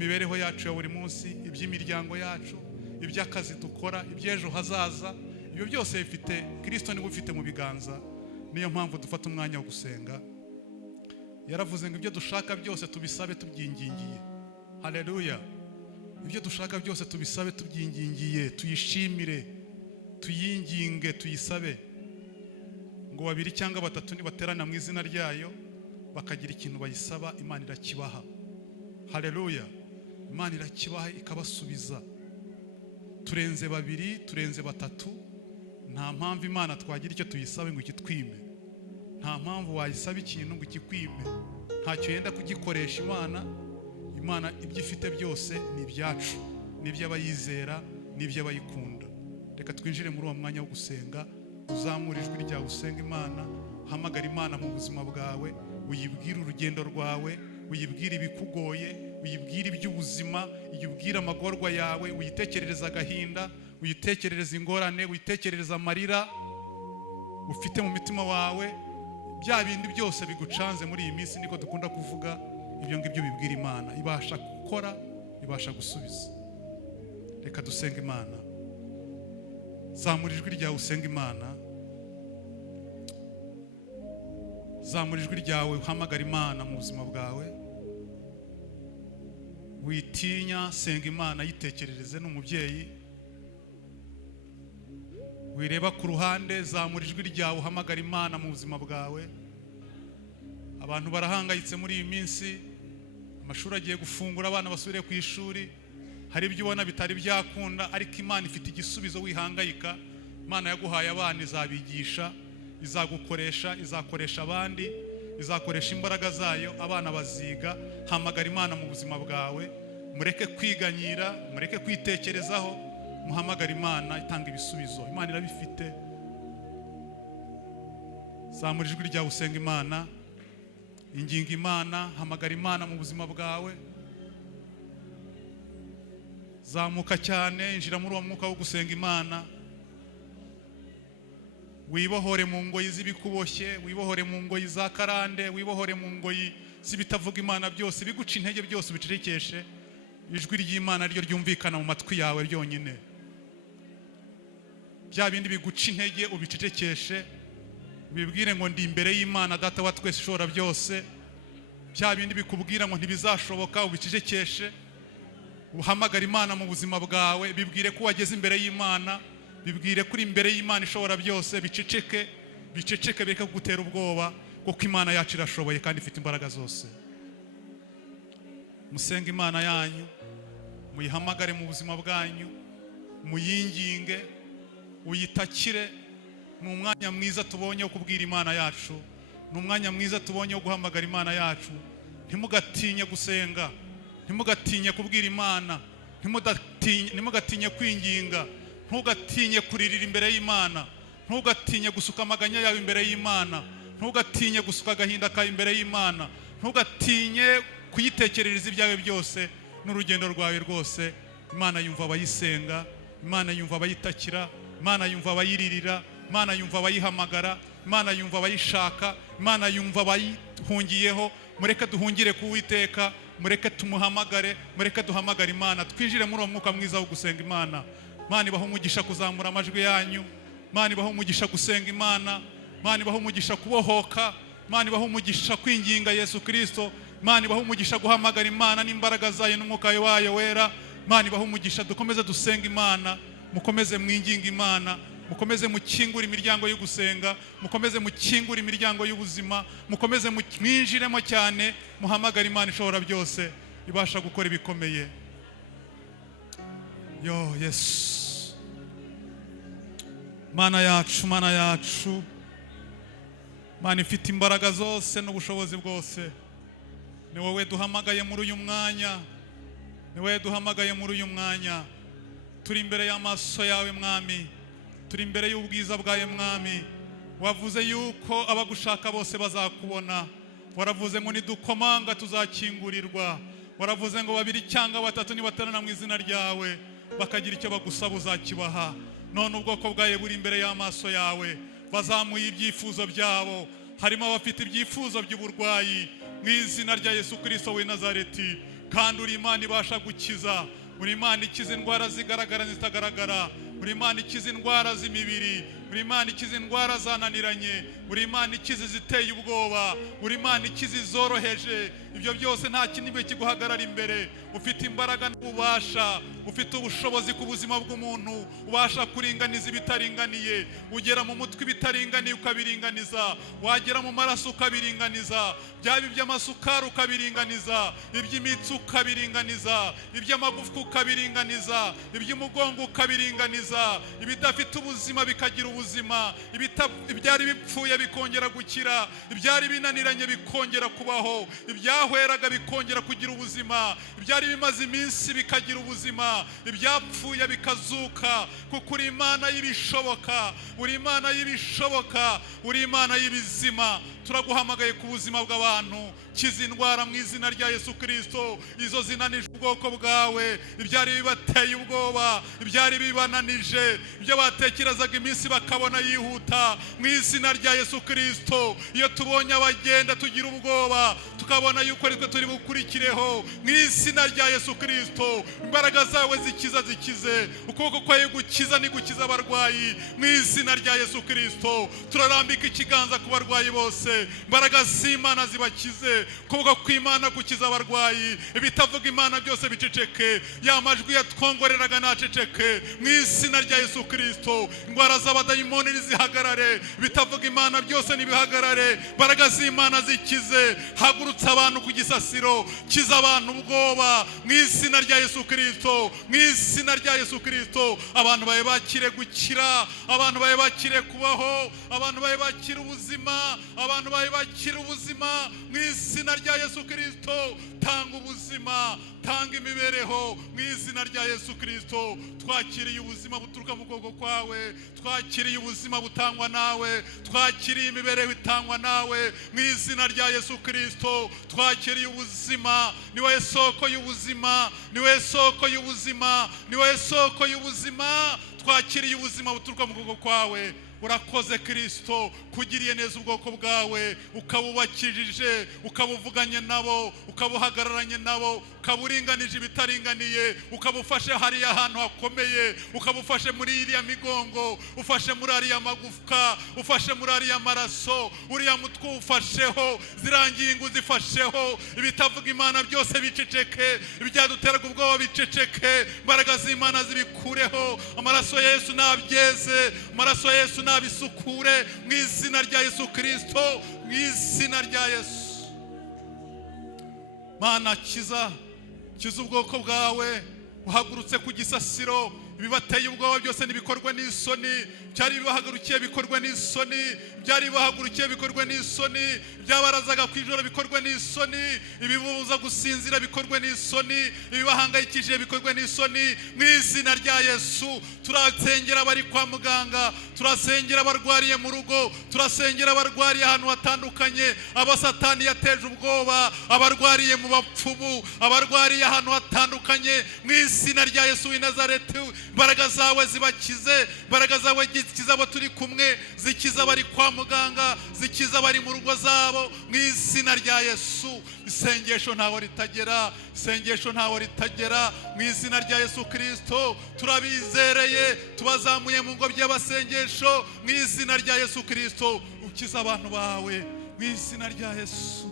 imibereho yacu ya buri munsi, iby'imiryango yacu, iby'akazi dukora, iby'ejo hazaza, ibyo byose bifite Kristo niwe ufite mu biganza. Niyo mpamvu dufata umwanya wo gusenga. Yaravuze ngo ibyo dushaka byose tubisabe tubyingingiye. Haleluya. Ibyo dushaka byose tubisabe tubyingingiye, tuyishimire, tuyinginge, tuyisabe. Ngo babiri cyangwa batatu nibaterana mu izina ryayo bakagira ikintu bayisaba, Imana irakibaha. Haleluya. Imana irakibaha ikabasubiza. Turenze babiri, turenze batatu, nta mpamvu Imana twagira icyo tuyisabe ngo ikitwime. Nta mpamvu wayisaba ikintu ngo ikikwime. Ntacyo yenda kugikoresha Imana. Imana ibyo ifite byose ni ibyacu, ni iby'abayizera, ni iby'abayikunda. Reka twinjire muri uwo mwanya wo gusenga. Uzamura ijwi ryawe usenga Imana, uhamagara Imana mu buzima bwawe, uyibwire urugendo rwawe, uyibwire ibikugoye, uyibwire iby'ubuzima, uyibwire amagorwa yawe, uyitekerereza agahinda, uyitekerereza ingorane, uyitekerereza amarira ufite mu mitima wawe. Bya bindi byose bigucanze muri iyi minsi, niko dukunda kuvuga, ibyo ngibyo bibwira Imana. Ibasha gukora, ibasha gusubiza. Reka dusenga Imana. Zamura ijwi ryawe usenga Imana. Zamura ijwi ryawe uhamagara Imana mu buzima bwawe. Witinya, senga Imana, yitekerereze n'umubyeyi. Wireba ku ruhande, zamura ijwi ryawe uhamagara Imana mu buzima bwawe. Abantu barahangayitse muri iyi minsi, amashuri agiye gufungura, abana basubire ku ishuri. Hari ibyo ubona bitari byakunda, ariko Imana ifite igisubizo, wihangayika. Imana yaguhaye abana, izabigisha, izagukoresha, izakoresha abandi, izakoresha imbaraga zayo, abana baziga. Hamagara Imana mu buzima bwawe, mureke kwiganyira, mureke kwitekerezaho, muhamagara Imana itanga ibisubizo. Imana irabifite. Zamura ijwi ryawe usenga Imana, inginga Imana, hamagara Imana mu buzima bwawe. Zamuka cyane, injira muri uwo mwuka wo gusenga Imana. Wibohore mu ngoyi z'ibikuboshye, wibohore mu ngoyi za karande, wibohore mu ngoyi z'ibitavuga Imana byose, biguca intege byose ubicecekeshe. Ijwi ry'Imana ryo ryumvikana mu matwi yawe byonyine. Bya bindi biguca intege ubicecekeshe, ubibwire ngo ndi imbere y'Imana Data wa twese ushobora byose. Bya bindi bikubwira ngo ntibizashoboka ubicecekeshe. Uhamagara Imana mu buzima bwawe, bibwire ko wageze imbere y'Imana, bibwire kuri imbere y'Imana ishobora byose. Biceceke, biceceke, bireke kugutera ubwoba, kuko Imana yacu irashoboye kandi ifite imbaraga zose. Musenga Imana yanyu, muyihamagare mu buzima bwanyu, muyinginge, uyitakire. Ni umwanya mwiza tubonye wo kubwira Imana yacu, ni umwanya mwiza tubonye wo guhamagara Imana yacu. Ntimugatinye gusenga, ntimugatinye kubwira Imana, ntimugatinye kwinginga, ntugatinye kuririra imbere y'Imana, ntugatinye gusuka amaganya yawe imbere y'Imana, ntugatinye gusuka agahinda kawe imbere y'Imana, ntugatinye kuyitekerereza ibyawe byose n'urugendo rwawe rwose. Imana yumva abayisenga, Imana yumva abayitakira, Imana yumva abayiririra, Imana yumva abayihamagara, Imana yumva abayishaka, Imana yumva abayihungiyeho. Mureke duhungire ku Uwiteka, mureke tumuhamagare, mureke duhamagare Imana. Twinjire muri uwo mwuka mwiza wo gusenga Imana. Imana ibaho umugisha kuzamura amajwi yanyu, Imana ibaho umugisha gusenga Imana, Imana ibaho umugisha kubohoka, Imana ibaho umugisha kwinginga Yesu Kristo, Imana ibaho umugisha guhamagara Imana n'imbaraga zayo n'umwuka wayo wera. Imana ibaho umugisha. Dukomeze dusenga Imana, mukomeze mwinginga Imana, mukomeze mukingura imiryango yo gusenga, mukomeze mukingura imiryango y'ubuzima, mukomeze mwinjiremo cyane, muhamagara Imana ishobora byose, ibasha gukora ibikomeye. Yo Yesu, Mana yacu, Mana yacu, Mana ifite imbaraga zose n'ubushobozi bwose. Ni wowe duhamagaye muri uyu mwanya, ni wowe duhamagaye muri uyu mwanya. Turi imbere y'amaso yawe Mwami, turi imbere y'ubwiza bwawe Mwami. Wavuze yuko abagushaka bose bazakubona. Waravuze ngo nidukomanga tuzakingurirwa. Waravuze ngo babiri cyangwa batatu nibaterana mu izina ryawe bakagira icyo bagusaba uzakibaha. None ubwoko bwawe buri imbere y'amaso yawe, bazamuye ibyifuzo byabo. Harimo abafite ibyifuzo by'uburwayi, mu izina rya Yesu Kristo w'i Nazareti. kandi uri Imana ibasha gukiza, uri Imana ikiza indwara zigaragara zitagaragara, uri Imana ikiza indwara z'imibiri, uri Imana ikiza indwara zananiranye, uri Imana ikiza iziteye ubwoba, uri Imana ikiza izoroheje. Ibyo byose nta kintu kiguhagarara imbere. Ufite imbaraga n'ububasha, ufite ubushobozi ku buzima bw'umuntu, ubasha kuringaniza ibitaringaniye. Ugera mu mutwe ibitaringaniye ukabiringaniza, wagera mu maraso ukabiringaniza, byaba iby'amasukari ukabiringaniza, iby'imitsi ukabiringaniza, iby'amagufwa ukabiringaniza, iby'umugongo ukabiringaniza, ibidafite ubuzima bikagira ubuzima, ibyari bipfuye bikongera gukira, ibyari binaniranye bikongera kubaho, ibyahweraga bikongera kugira ubuzima, ibyari bimaze iminsi bikagira ubuzima, ibyapfuye bikazuka. Kuko uri Imana y'ibishoboka, uri Imana y'ibishoboka, uri Imana y'ibizima. Turaguhamagaye ku buzima bw'abantu, kiza indwara mu izina rya Yesu Kristo, izo zinanije ubwoko bwawe, ibyari bibateye ubwoba, ibyari bibananije, ibyo batekerezaga iminsi bakabona yihuta, mu izina rya Yesu Kristo. Iyo tubonye abagenda tugira ubwoba, tukabona yuko ari twe turi bukurikireho, mu izina rya Yesu Kristo. Imbaraga zawe zikiza zikize, ukuboko kwawe gukiza ni gukiza abarwayi, mu izina rya Yesu Kristo. Turarambika ikiganza ku barwayi bose, imbaraga z'Imana zibakize, ukuboko kw'Imana gukiza abarwayi, ibitavuga Imana byose biceceke, ya majwi yatwongoreraga naceceke, mu izina rya Yesu Kristo. Indwara z'abadayimoni nizihagarare, ibitavuga Imana byose nibihagarare, imbaraga z'Imana zikize. Hagurutsa abantu ku gisasiro, kiza abantu ubwoba, mu izina rya Yesu Kristo, mu izina rya Yesu Kristo. Abantu bawe bakire gukira, abantu bawe bakire kubaho, abantu bawe bakire ubuzima, abantu bawe bakire ubuzima, mu izina rya Yesu Kristo. Tanga ubuzima, tanga imibereho, mu izina rya Yesu Kristo. Twakiriye ubuzima buturuka mu kuboko kwawe, twakiriye ubuzima butangwa nawe, twakiriye imibereho itangwa nawe, mu izina rya Yesu Kristo. Twakiriye ubuzima, ni wowe soko y'ubuzima, ni wowe soko y'ubuzima, ni wowe soko y'ubuzima. Twakiriye ubuzima buturuka mu kuboko kwawe. Urakoze Kristo, kugiriye neza ubwoko bwawe, ukabubakijije, ukabuvuganye nabo, ukabuhagararanye nabo, ukaburinganije ibitaringaniye, ukabufashe hariya ahantu hakomeye, ukabufashe muri iriya migongo, ufashe muri ariya magufwa, ufashe muri ariya maraso, uriya mutwe ufasheho, zirangingo zifasheho, ibitavuga Imana byose biceceke, ibyaduteraga ubwoba biceceke, imbaraga z'Imana zibikureho, amaraso ya Yesu nabyeze, amaraso ya Yesu nabisukure, mu izina rya Yesu Kristo, mu izina rya Yesu. Mana kiza, kiza ubwoko bwawe, uhagurutse ku gisasiro, ibibateye ubwoba byose nibikorwe n'isoni, byari bibahagurukiye bikorwe n'isoni, byari bibahagurukiye bikorwe n'isoni, byabarazaga ku ijoro bikorwe n'isoni, ibibuza gusinzira bikorwe n'isoni, ibibahangayikishije bikorwe n'isoni, mu izina rya Yesu. Turasengera abari kwa muganga, turasengera abarwariye mu rugo, turasengera abarwariye ahantu hatandukanye, abo Satani yateje ubwoba, abarwariye mu bapfumu, abarwariye ahantu hatandukanye, mu izina rya Yesu w'i Nazareti. Imbaraga zawe zibakize, imbaraga zawe zikiza abo turi kumwe, zikiza abari kwa muganga, zikiza abari mu rugo zabo, mu izina rya Yesu. Isengesho ntaho ritagera, isengesho ntaho ritagera, mu izina rya Yesu Kristo. Turabizereye, tubazamuye mu ngo by'abasengesho, mu izina rya Yesu Kristo. Ukiza abantu bawe, mu izina rya Yesu.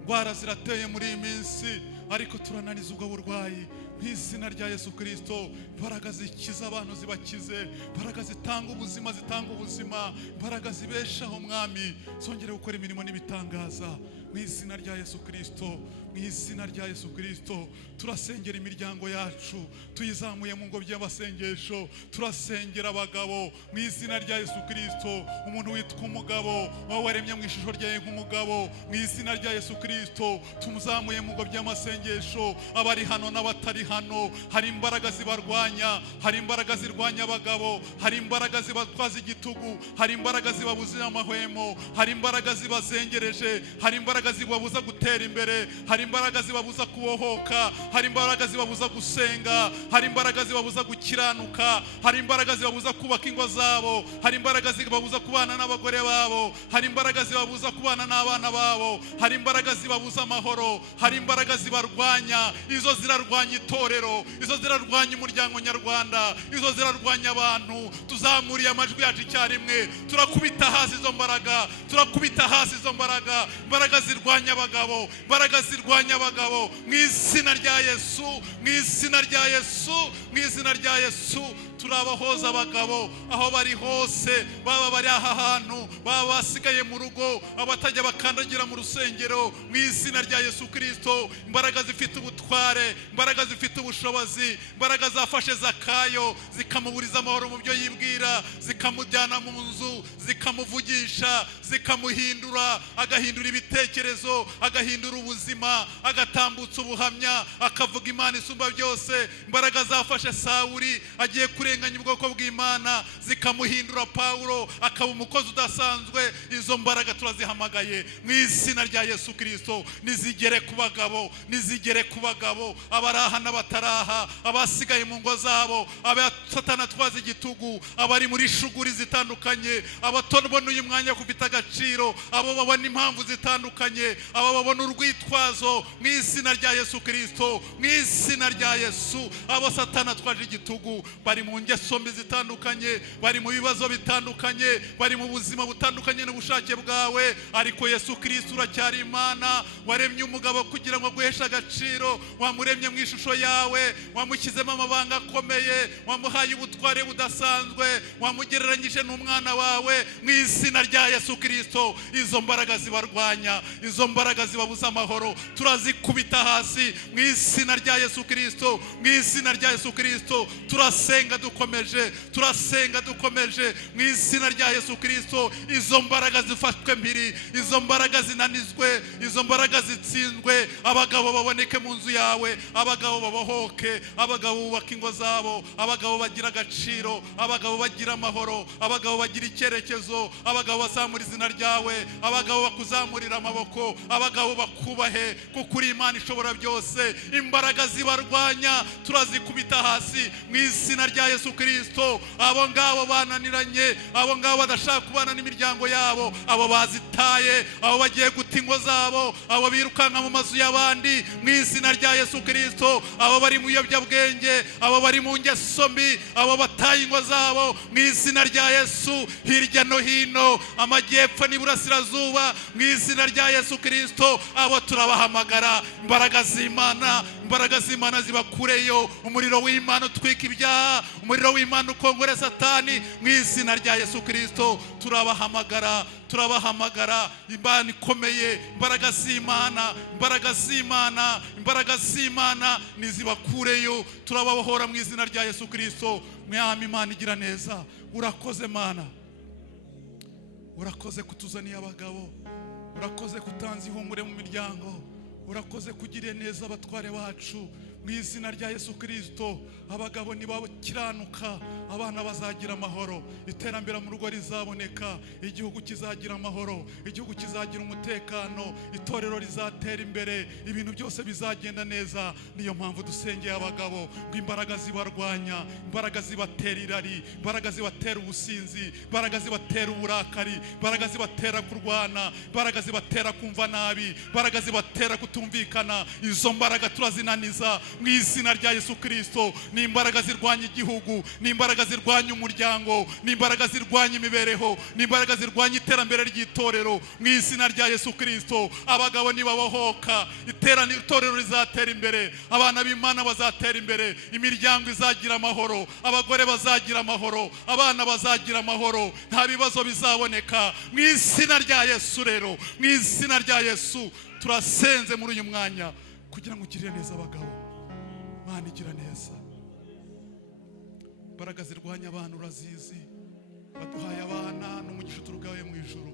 Indwara zirateye muri iyi minsi, ariko turananiza ubwo burwayi, mu izina rya Yesu Kristo. Imbaraga zikiza abantu zibakize, imbaraga zitanga ubuzima zitanga ubuzima, imbaraga zibeshaho Mwami, zongere gukora imirimo n'ibitangaza, mu izina rya Yesu Kristo, mu izina rya Yesu Kristo. Turasengera imiryango yacu, tuyizamuye mu ngo by'abasengesho, turasengera abagabo, mu izina rya Yesu Kristo. Umuntu witwa umugabo, wowe waremye mu ishusho ryawe nk'umugabo, mu izina rya Yesu Kristo, tumuzamuye mu ngo by'amasengesho, abari hano n'abatari hano. Hari imbaraga zibarwanya, hari imbaraga zirwanya abagabo, hari imbaraga zibatwaza igitugu, hari imbaraga zibabuza amahwemo, hari imbaraga zibazengereje, hari imbaraga zibabuza gutera imbere, hari imbaraga zibabuza kubohoka, hari imbaraga zibabuza gusenga, hari imbaraga zibabuza gukiranuka, hari imbaraga zibabuza kubaka ingo zabo, hari imbaraga zibabuza kubana n'abagore babo, hari imbaraga zibabuza kubana n'abana babo, hari imbaraga zibabuza amahoro, hari imbaraga zibarwanya. Izo zirarwanya itorero, izo zirarwanya umuryango nyarwanda, izo zirarwanya abantu. Tuzamuriye amajwi yacu icyarimwe, turakubita hasi izo mbaraga, turakubita hasi izo mbaraga, imbaraga zirwanya abagabo, imbaraga zirwanya abagabo, mu izina rya Yesu, mu izina rya Yesu, mu izina rya Yesu. Turabahoza abagabo aho bari hose, baba bari aha hantu, baba basigaye mu rugo, abatajya bakandagira mu rusengero, mu izina rya Yesu Kristo. Imbaraga zifite ubutware, imbaraga zifite ubushobozi, imbaraga zafashe Zakayo zikamuburiza amahoro mu byo yibwira, zikamujyana mu nzu, zikamuvugisha, zikamuhindura, agahindura ibitekerezo, agahindura ubuzima, agatambutsa ubuhamya, akavuga Imana isumba byose. Imbaraga zafashe Sawuli agiye kurenganya ubwoko bw'Imana, zikamuhindura Paulo akaba umukozi udasanzwe. Izo mbaraga turazihamagaye mu izina rya Yesu Kristo. Nizigere ku bagabo, nizigere ku bagabo, abaraha n'abataraha, abasigaye mu ngo zabo, Satana twaza igitugu, abari muri shuguri zitandukanye, abatonbona uyu mwanya kufita agaciro, abo babona impamvu zitandukanye, abo babona urwitwazo, mu izina rya Yesu Kristo, mu izina rya Yesu. Abo Satana twaje igitugu bari mu ngeso mbi zitandukanye, bari mu bibazo bitandukanye, bari mu buzima butandukanye n'ubushake bwawe, ariko Yesu Kristo uracyari Imana. Waremye umugabo kugira ngo aguheshe agaciro, wamuremye mu ishusho yawe, wamushyizemo amabanga akomeye, wamuhaye ubutware budasanzwe, wamugereranyije n'umwana wawe. Mu izina rya Yesu Kristo, izo mbaraga zibarwanya, izo mbaraga zibabuza amahoro, turazikubita hasi mu izina rya Yesu Kristo, mu izina rya Yesu Kristo. Turasenga dukomeje, turasenga dukomeje mu izina rya Yesu Kristo. Izo mbaraga zifashwe mpiri, izo mbaraga zinanizwe, izo mbaraga zitsinzwe. Abagabo baboneke mu nzu yawe, abagabo babohoke, abagabo bubaka ingo zabo, abagabo bagira agaciro, abagabo bagira amahoro, abagabo bagira icyerekezo, abagabo bazamura izina ryawe, abagabo bakuzamurira amaboko, abagabo bakubahe kuko uri Imana ishobora byose. Imbaraga zibarwanya turazikubita hasi mu izina rya Yesu Kristo. Abo ngabo bananiranye, abo ngabo badashaka kubana n'imiryango yabo, abo bazitaye, abo bagiye guta ingo zabo, abo birukanka mu mazu y'abandi, mu izina rya Yesu Kristo. Abo bari mu biyobyabwenge, abo bari mu ngeso mbi, abo bataye ingo zabo, mu izina rya Yesu. Hirya no hino, amajyepfo n'iburasirazuba, mu izina rya Yesu Kristo. Abo turabahamagara, imbaraga z'Imana, imbaraga z'Imana zibakureyo, umuriro w'Imana utwika ibyaha, umuriro w'Imana ukongore Satani, mu izina rya Yesu Kristo. Turabahamagara, turabahamagara, Imana ikomeye, imbaraga z'Imana, imbaraga z'Imana, imbaraga z'Imana nizibakureyo. Turababohora mu izina rya Yesu Kristo. Mwami Imana igira neza, urakoze Mana, urakoze kutuzaniye abagabo, urakoze kutanza ihumure mu miryango, urakoze kugirira neza abatware bacu. Mu izina rya Yesu Kristo, abagabo nibakiranuka, abana bazagira amahoro, iterambere mu rugo rizaboneka, igihugu kizagira amahoro, igihugu kizagira umutekano, itorero rizatera imbere, ibintu byose bizagenda neza. Niyo mpamvu dusengeye abagabo ngo imbaraga zibarwanya, imbaraga zibatera irari, imbaraga zibatera ubusinzi, imbaraga zibatera uburakari, imbaraga zibatera kurwana, imbaraga zibatera kumva nabi, imbaraga zibatera kutumvikana, izo mbaraga turazinaniza mu izina rya Yesu Kristo. Ni imbaraga zirwanya igihugu, ni imbaraga zirwanya umuryango, ni imbaraga zirwanya imibereho, ni imbaraga zirwanya iterambere ry'itorero, mu izina rya Yesu Kristo. Abagabo nibabohoka, itorero rizatera imbere, abana b'Imana bazatera imbere, imiryango izagira amahoro, abagore bazagira amahoro, abana bazagira amahoro, nta bibazo bizaboneka mu izina rya Yesu. Rero mu izina rya Yesu turasenze muri uyu mwanya kugira ngo ugirire neza abagabo. Mana igira neza, imbaraga zirwanya abantu urazizi, baduhaye abana n'umugisha uturukaye mu ijuru.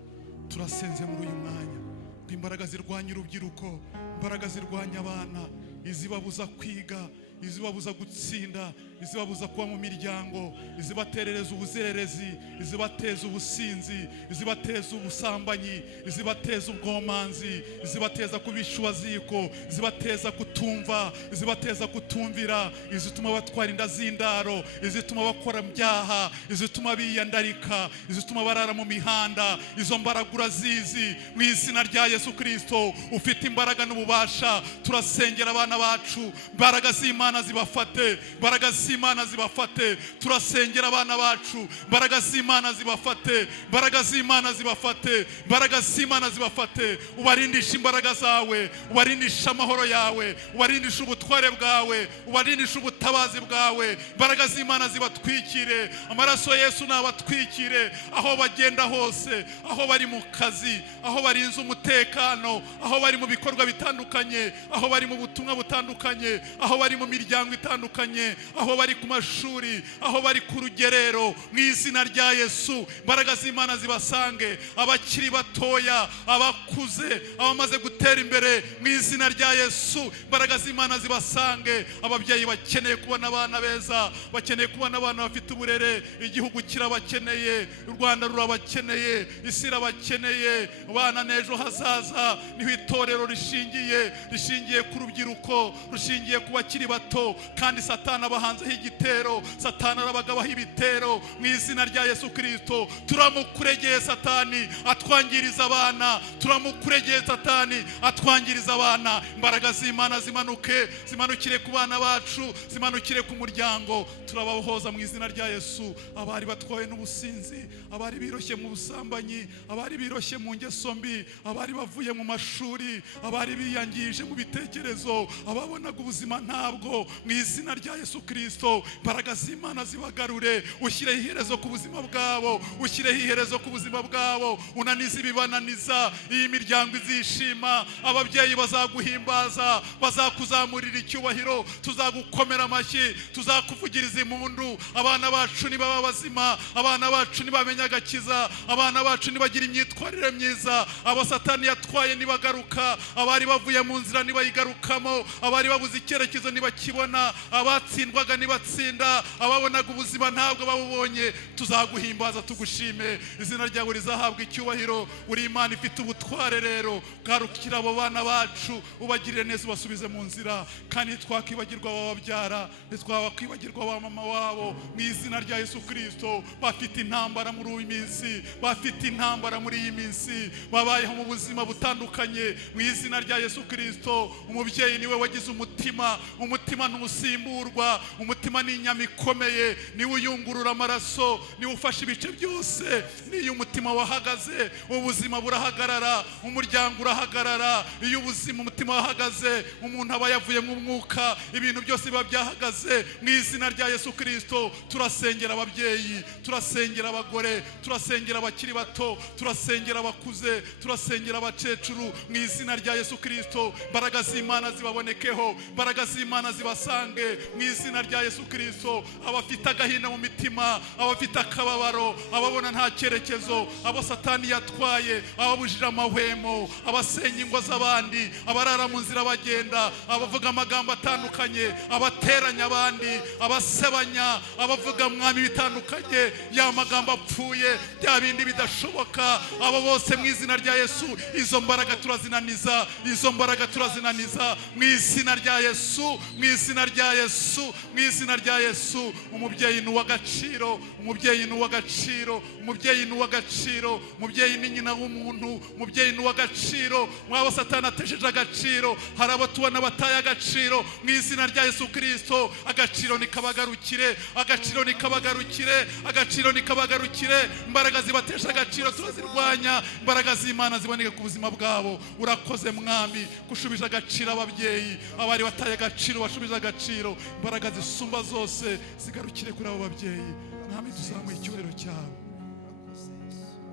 Turasenze muri uyu mwanya ngo imbaraga zirwanya urubyiruko, imbaraga zirwanya abana, izibabuza kwiga, izibabuza gutsinda, izibabuza kuba mu miryango, izibaterereza ubuzererezi, izibateza ubusinzi, izibateza ubusambanyi, izibateza ubwomanzi, izibateza kubishwaziko, izibateza kutumva, izibateza kutumvira, izituma batwara inda z'indaro, izituma bakora byaha, izituma biyandarika, izituma barara mu mihanda. Izo mbaragura zizi mu izina rya Yesu Kristo. Ufite imbaraga n'ububasha, turasengera abana bacu, imbaraga z'Imana zibafate, imbaraga z'Imana zibafate. Turasengera abana bacu, imbaraga z'Imana zibafate, imbaraga z'Imana zibafate, imbaraga z'Imana zibafate. Ubarindisha imbaraga zawe, ubarindisha amahoro yawe, ubarindisha ubutware bwawe, ubarindisha ubutabazi bwawe. Imbaraga z'Imana zibatwikire, amaraso ya Yesu nabatwikire aho bagenda hose, aho bari mu kazi, aho barinze umutekano, aho bari mu bikorwa bitandukanye, aho bari mu butumwa butandukanye, aho bari mu miryango itandukanye, aho bari ku mashuri, aho bari ku rugerero. Mu izina rya Yesu imbaraga z'Imana zibasange, abakiri batoya, abakuze, abamaze gutera imbere. Mu izina rya Yesu imbaraga z'Imana zibasange. Ababyeyi bakeneye kubona abana beza, bakeneye kubona abana bafite uburere. Igihugu kirabakeneye, u Rwanda rurabakeneye, isi irabakeneye. Abana n'ejo hazaza niho itorero rishingiye ku rubyiruko, rushingiye ku bakiri bato. Kandi Satani abahanzeho igitero, Satani arabagabaho ibitero. Mu izina rya Yesu Kristo turamukuregeye Satani atwangiriza abana, turamukuregeye Satani atwangiriza abana. Imbaraga z'Imana zimanukire ku bana bacu, zimanukire ku muryango. Turabahoza mu izina rya Yesu. Abari batwaye n'ubusinzi, abari biroshye mu busambanyi, abari biroshye mu ngeso mbi, abari bavuye mu mashuri, abari biyangije mu bitekerezo, ababonaga ubuzima ntabwo. Mu izina rya Yesu Kristo imbaraga z'Imana zibagarure. Ushyireho iherezo ku buzima bwabo, ushyireho iherezo ku buzima bwabo. Unanize ibibananiza, iyi miryango izishima, ababyeyi bazaguhimbaza, bazakuzamurira icyubahiro, tuzagukomera amashyi, tuzakuvugiriza impundu. Abana bacu nibaba bazima, abana bacu nibamenya agakiza, abana bacu nibagira imyitwarire myiza. Abo Satani yatwaye nibagaruka, abari bavuye mu nzira nibayigarukamo, abari babuze icyerekezo nibakibona, abatsindwaga nibatsinda, ababonaga ubuzima ntabwo babubonye. Tuzaguhimbaza tugushime, izina ryawe rizahabwa icyubahiro. Uri Imana ifite ubutware rero. Garukira abo bana bacu, ubagirire neza, ubasubize mu nzira. Kandi twakwibagirwa abababyara, ntitwakwibagirwa ba mama wabo. Mu izina rya Yesu Kristo bafite intambara muri iyi minsi, bafite intambara muri iyi minsi, babayeho mu buzima butandukanye. Mu izina rya Yesu Kristo umubyeyi niwe wagize umutima. Umutima ntusimburwa, umutima ni inyama ikomeye, niwe uyungurura amaraso, niwe ufasha ibice byose. Niyo umutima wahagaze ubuzima burahagarara, umuryango urahagarara. Iyo ubuzima umutima wahagaze, umuntu aba yavuye mu mwuka, ibintu byose biba byahagaze. Mu izina rya Yesu Kristo turasengera ababyeyi, turasengera abagore, turasengera abakiri bato, turasengera abakuze, turasengera abakecuru. Mu izina rya Yesu Kristo imbaraga z'Imana zibabonekeho, imbaraga z'Imana zibasange. Mu izina rya Yesu Kristo abafite agahinda mu mitima, abafite akababaro, ababona nta cyerekezo, abo Satani yatwaye, ababujije amahwemo, abasenya ingo z'abandi, abarara mu nzira bagenda, abavuga amagambo atandukanye, abateranya abandi, abasebanya, abavuga mwami bitandukanye, ya magambo apfuye, bya bindi bidashoboka. Abo bose mu izina rya Yesu izo mbaraga turazinaniza, izo mbaraga turazinaniza mu izina rya Yesu, mu izina rya Yesu, mu izina rya Yesu. Umubyeyi ni uw'agaciro, umubyeyi ni uw'agaciro, umubyeyi ni uw'agaciro, umubyeyi ni nyina w'umuntu, umubyeyi ni uw'agaciro. Mwabo Satani atesheje agaciro, hari abo tubona bataye agaciro. Mu izina rya Yesu Kristo agaciro nikabagarukire, agaciro nikabagarukire, agaciro nikabagarukire. Imbaraga zibatesha agaciro turazirwanya, imbaraga z'Imana ziboneke ku buzima bwabo. Urakoze mwami kushubije agaciro ababyeyi, abari bataye agaciro bashubije agaciro. Imbaraga zisumba zose zigarukire kuri abo babyeyi. Mwami tuzamuye icyubahiro cyawe.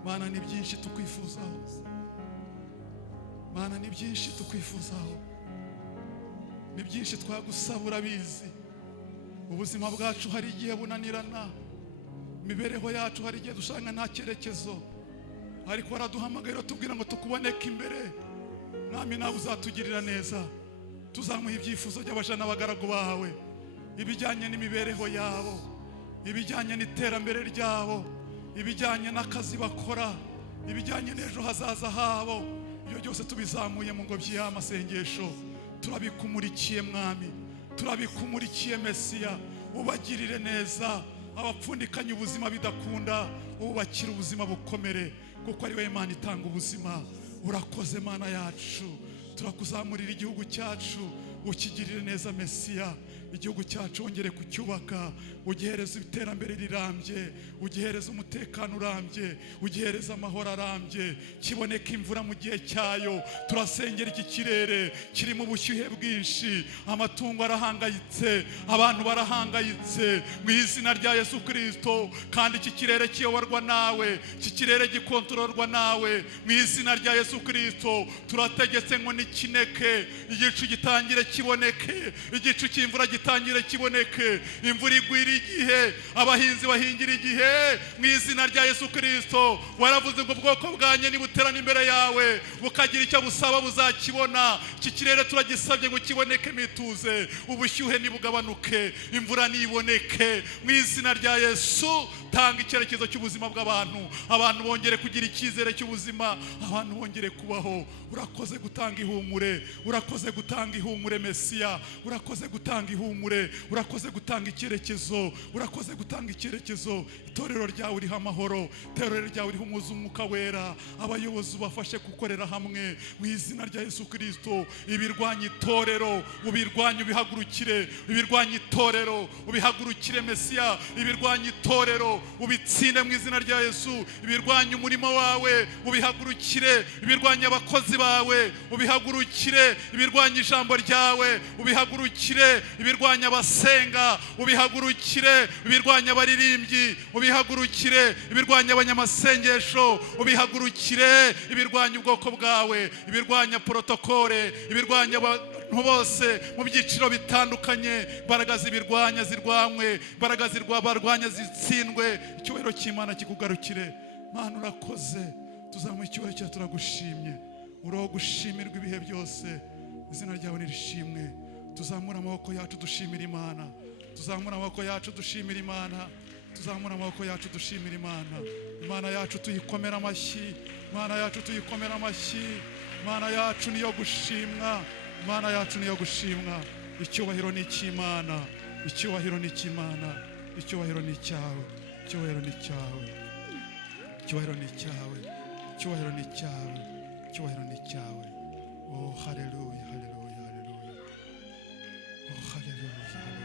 Mana ni byinshi tukwifuzaho, Mana ni byinshi tukwifuzaho, ni byinshi twagusaba urabizi. Ubuzima bwacu hari igihe bunanirana, imibereho yacu hari igihe dushaka nta cyerekezo, ariko waraduhamagaye tubwira ngo tukuboneke imbere. Mwami nawe uzatugirira neza. Tuzamuha ibyifuzo by'abajana n'abagaragu bawe, ibijyanye n'imibereho yabo, ibijyanye n'iterambere ryabo, ibijyanye n'akazi bakora, ibijyanye n'ejo hazaza habo, iyo byose tubizamuye mu ngobyi y'amasengesho. Turabikumurikiye mwami, turabikumurikiye Mesiya, ubagirire neza. Abapfundikanye ubuzima bidakunda, ubakira ubuzima bukomere, kuko ari wowe Imana itanga ubuzima. Urakoze Mana yacu, turakuzamurira igihugu cyacu, ukigirire neza Mesiya. Igihugu cyacu wongere kucyubaka, ugihereza iterambere rirambye, ugihereza umutekano urambye, ugihereza amahoro arambye, kiboneka imvura mu gihe cyayo. Turasengera iki kirere kirimo ubushyuhe bwinshi, amatungo arahangayitse, abantu barahangayitse, mu izina rya Yesu Kristo. Kandi iki kirere kiyoborwa nawe, iki kirere gikontororwa nawe, mu izina rya Yesu Kristo. Turategetse ngo nikineke, igicu gitangire kiboneke, igicu cy'imvura gitangire kiboneke, imvura igwira igihe, abahinzi bahingira igihe, mu izina rya Yesu Kristo. Waravuze ngo ubwoko bwanjye nibuterana imbere yawe bukagira icyo busaba buzakibona. Iki kirere turagisabye ngo kiboneke mituze, ubushyuhe nibugabanuke, imvura niboneke, mu izina rya Yesu. Tanga icyerekezo cy'ubuzima bw'abantu, abantu bongere kugira icyizere cy'ubuzima, abantu bongere kubaho. Urakoze gutanga ihumure, urakoze gutanga ihumure Mesiya, urakoze gutanga ihumure, urakoze gutanga icyerekezo, urakoze gutanga icyerekezo. Itorero ryawe uriho amahoro, itorero ryawe uriho umwuka wera, abayobozi ubafashe gukorera hamwe, mu izina rya Yesu Kristo. Ibirwanya itorero ubirwanye, ubihagurukire, ibirwanya itorero ubihagurukire Mesiya, ibirwanya itorero ubitsinde mu izina rya Yesu. Ibirwanya umurimo wawe ubihagurukire, ibirwanya abakozi bawe ubihagurukire, ibirwanya ijambo ryawe ubihagurukire, ibirwanya abasenga ubihagurukire, ibirwanya abaririmbyi ubihagurukire, ibirwanya abanyamasengesho ubihagurukire, ibirwanya ubwoko bwawe, ibirwanya protokole, ibirwanya abantu bose mu byiciro bitandukanye. Imbaraga zibirwanya zirwanywe, imbaraga barwanya zitsindwe. Icyubahiro cy'Imana kikugarukire Mana. Urakoze, tuzamuye icyubahiro cyawe, turagushimye. Uriho gushimirwa ibihe byose, izina ryawe nirishimwe. Tuzamura amaboko yacu dushimira Imana, tuzamura amaboko yacu dushimira Imana, tuzamura amaboko yacu dushimira Imana. Imana yacu tuyikomera amashyi, Imana yacu tuyikomera amashyi. Imana yacu niyo gushimwa, Imana yacu niyo gushimwa. Icyubahiro ni icy'Imana, icyubahiro ni icy'Imana, icyubahiro ni icyawe, icyubahiro ni icyawe, icyubahiro ni icyawe, icyubahiro ni icyawe, icyubahiro ni icyawe. Oh haleluya, haleluya, haleluya. Oh haleluya.